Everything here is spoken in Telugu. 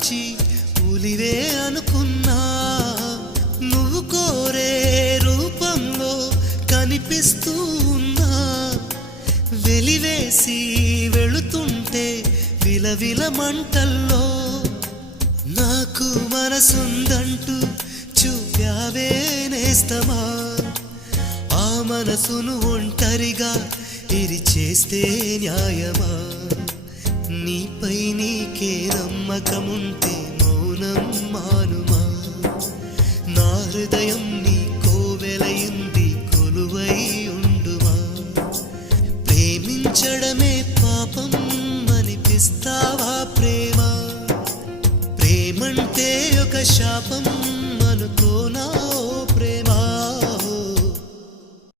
మరిచి పులివే అనుకున్నా, నువ్వు కోరే రూపంలో కనిపిస్తూ ఉన్నా, వెలివేసి వెళుతుంటే విలవిల మంటల్లో నాకు మనసుందంటూ చూపావే నేస్తమా, ఆ మనసును ఒంటరిగా ఇరిచేస్తే న్యాయమా, నీపై నీకే నమ్మకముంటే మౌనం మానుమా, నా హృదయం నీ కోవెలయింది కొలువై ఉండుమా, ప్రేమించడమే పాపం అనిపిస్తావా ప్రేమ, ప్రేమంటే ఒక శాపం